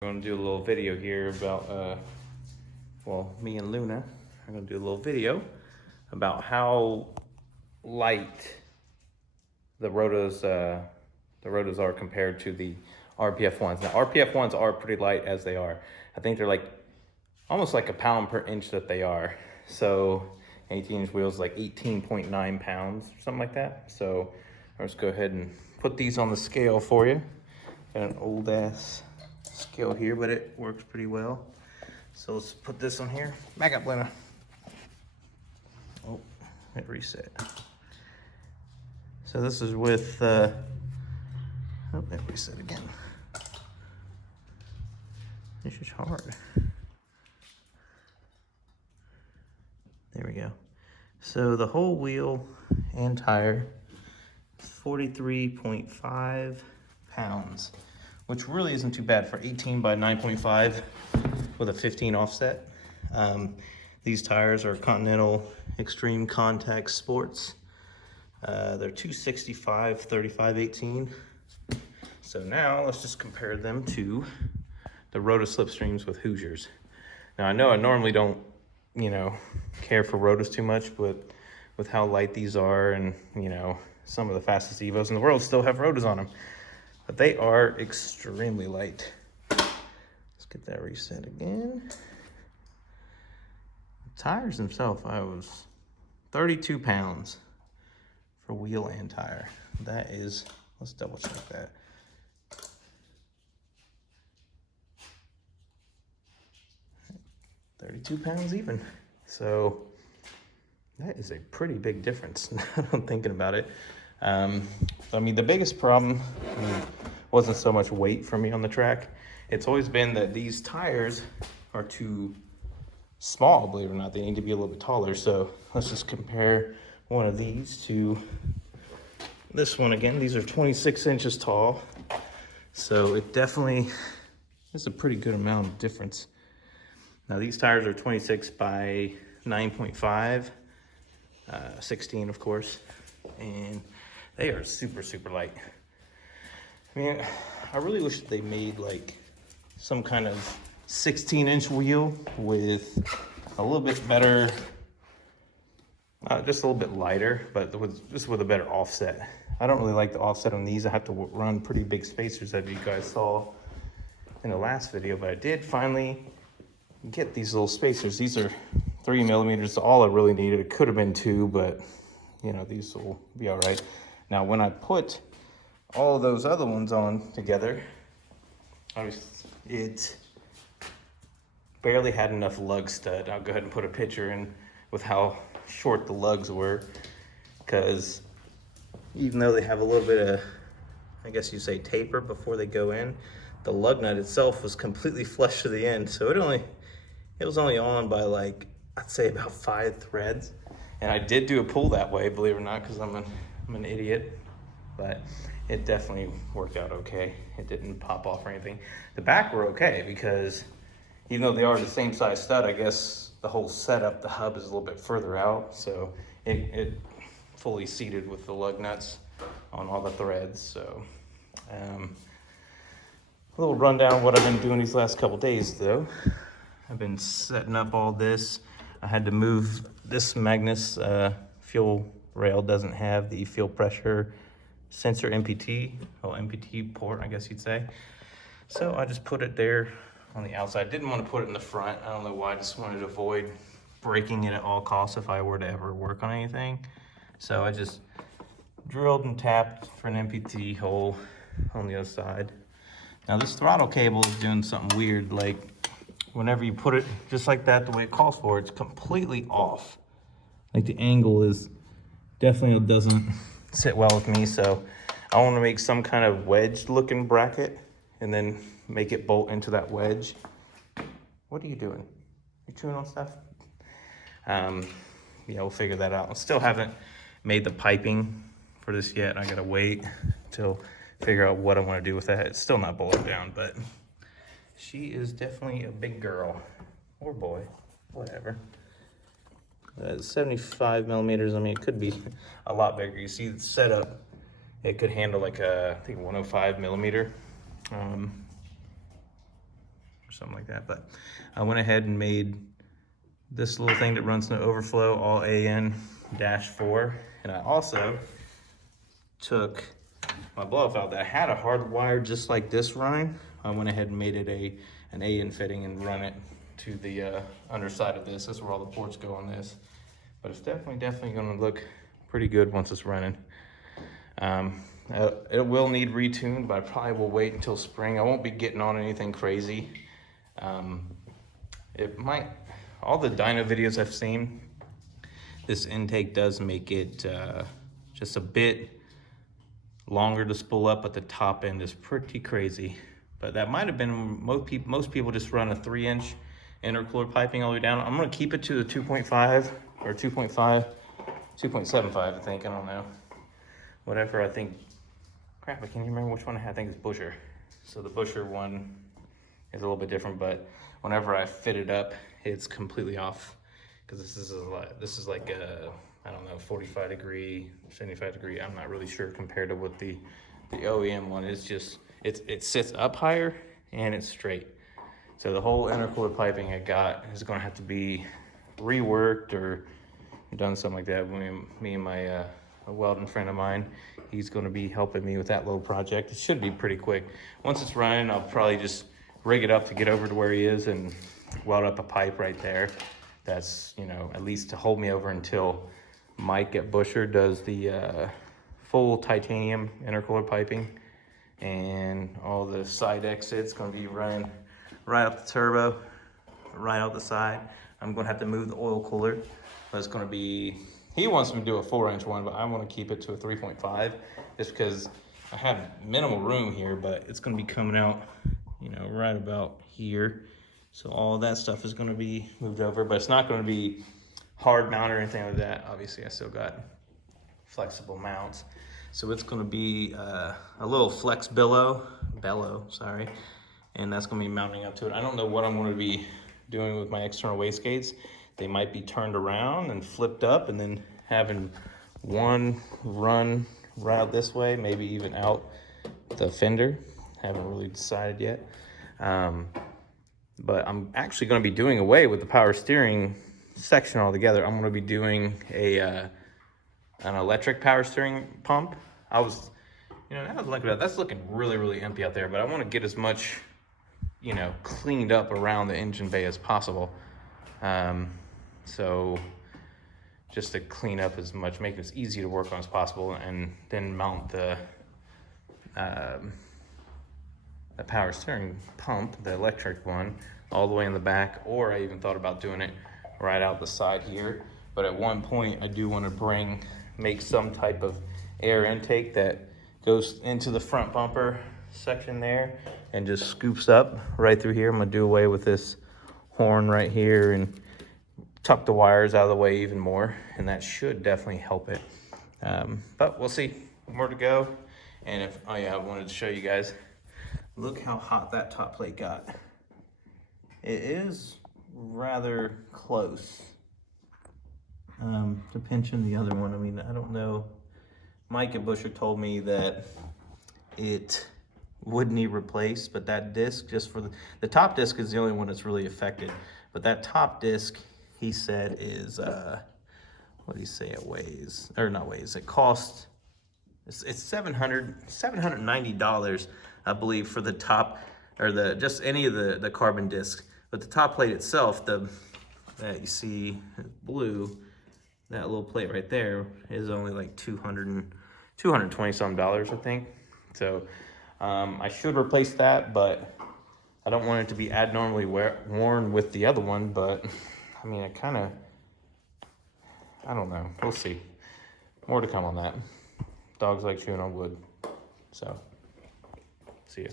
I'm gonna do a little video here about, well, me and Luna are gonna do a little video about how light the rotas are compared to the RPF-1s. Now, RPF-1s are pretty light as they are. I think they're like almost like a pound per inch that they are. So 18-inch wheels like 18.9 pounds or something like that. So let's go ahead and put these on the scale for you. Got an old ass scale here, but it works pretty well. So let's put this on here. Back up, Luna. Oh, it reset. So this is with, oh, it reset again. This is hard. There we go. So the whole wheel and tire is 43.5 pounds, which really isn't too bad for 18 by 9.5 with a 15 offset. These tires are Continental Extreme Contact Sports. They're 265, 35, 18. So now let's just compare them to the Rota Slipstreams with Hoosiers. Now I know I normally don't, care for rotas too much, but with how light these are and, some of the fastest Evos in the world still have rotas on them. But they are extremely light. Let's get that reset again. The tires themselves, I was 32 pounds for wheel and tire. That is, let's double check that. £32 even. So that is a pretty big difference now that I'm thinking about it. I mean, the biggest problem wasn't so much weight for me on the track. It's always been that these tires are too small, believe it or not. They need to be a little bit taller. So let's just compare one of these to this one again. These are 26 inches tall. So it definitely is a pretty good amount of difference. Now these tires are 26 by 9.5, 16 of course, and they are super, super light. I mean, I really wish they made like some kind of 16-inch wheel with a little bit better, just a little bit lighter, but just with a better offset. I don't really like the offset on these. I have to run pretty big spacers as you guys saw in the last video, but I did finally get these little spacers. These are 3 millimeters, all I really needed. It could have been 2, but these will be all right. Now, when I put all of those other ones on together, it barely had enough lug stud. I'll go ahead and put a picture in with how short the lugs were, because even though they have a little bit of, I guess you say, taper before they go in, the lug nut itself was completely flush to the end. So it was only on by like, I'd say about 5 threads. And I did do a pull that way, believe it or not, because I'm an idiot. But it definitely worked out okay. It didn't pop off or anything. The back were okay, because even though they are the same size stud, I guess the whole setup, the hub is a little bit further out. So it fully seated with the lug nuts on all the threads. So a little rundown of what I've been doing these last couple days though. I've been setting up all this. I had to move this Magnus fuel rail, doesn't have the fuel pressure sensor MPT, MPT port, I guess you'd say. So I just put it there on the outside. Didn't want to put it in the front. I don't know why. I just wanted to avoid breaking it at all costs if I were to ever work on anything. So I just drilled and tapped for an MPT hole on the other side. Now this throttle cable is doing something weird. Like whenever you put it just like that, the way it calls for, it's completely off. Like the angle is definitely doesn't sit well with me. So I want to make some kind of wedge looking bracket and then make it bolt into that wedge. What are you doing? You chewing on stuff? Yeah, we'll figure that out. I still haven't made the piping for this yet. I gotta wait till figure out what I want to do with that. It's still not bolted down, but she is definitely a big girl or boy, whatever. 75 millimeters. I mean, it could be a lot bigger. You see the setup, it could handle like a, I think 105 millimeter. or something like that. But I went ahead and made this little thing that runs no overflow, all AN-4. And I also took my blow-off valve that had a hard wire just like this running. I went ahead and made it an AN fitting and run it to the underside of this. That's where all the ports go on this. But it's definitely gonna look pretty good once it's running. It will need retuned, but I probably will wait until spring. I won't be getting on anything crazy. It might, all the dyno videos I've seen, this intake does make it just a bit longer to spool up, but the top end is pretty crazy. But that might have been, most people just run a 3-inch intercooler piping all the way down. I'm gonna keep it to the 2.5 or 2.5, 2.75, I think, I don't know. Whatever, I think, crap, I can't even remember which one I had. I think it's Busher. So the Busher one is a little bit different, but whenever I fit it up, it's completely off. Because this is like a, I don't know, 45 degree, 75 degree. I'm not really sure compared to what the OEM one is. Just, it sits up higher and it's straight. So the whole intercooler piping I got is gonna have to be reworked or done something like that. Me and my a welding friend of mine, he's gonna be helping me with that little project. It should be pretty quick. Once it's running, I'll probably just rig it up to get over to where he is and weld up a pipe right there. That's, you know, at least to hold me over until Mike at Busher does the full titanium intercooler piping, and all the side exits gonna be running right up the turbo, right out the side. I'm gonna have to move the oil cooler. That's gonna be, he wants me to do a 4-inch one, but I wanna keep it to a 3.5, just because I have minimal room here, but it's gonna be coming out, you know, right about here. So all that stuff is gonna be moved over, but it's not gonna be hard mount or anything like that. Obviously, I still got flexible mounts. So it's gonna be a little flex bellow, sorry, and that's gonna be mounting up to it. I don't know what I'm gonna be doing with my external wastegates. They might be turned around and flipped up and then having one run right out this way, maybe even out the fender. Haven't really decided yet. But I'm actually gonna be doing away with the power steering section altogether. I'm gonna be doing an electric power steering pump. I was, you know, I was looking at that. That's looking really empty out there, but I wanna get as much, you know, cleaned up around the engine bay as possible. So just to clean up as much, make it as easy to work on as possible, and then mount the power steering pump, the electric one, all the way in the back, or I even thought about doing it right out the side here. But at one point, I do want to make some type of air intake that goes into the front bumper section there and just scoops up right through here. I'm gonna do away with this horn right here and tuck the wires out of the way even more, and that should definitely help it. But we'll see, more to go. And oh yeah, I wanted to show you guys, look how hot that top plate got. It is rather close to pinching the other one. I mean, I don't know. Mike at Busher told me that it would need replaced, but that disc, just for the top disc is the only one that's really affected. But that top disc, he said, is, what do you say it weighs? Or not weighs, it costs, it's $790, I believe, for the top, or just any of the carbon discs. But the top plate itself, that you see blue, that little plate right there is only like $220 some, I think. So I should replace that, but I don't want it to be abnormally worn with the other one. But I mean, I don't know. We'll see. More to come on that. Dogs like chewing on wood. So, see ya.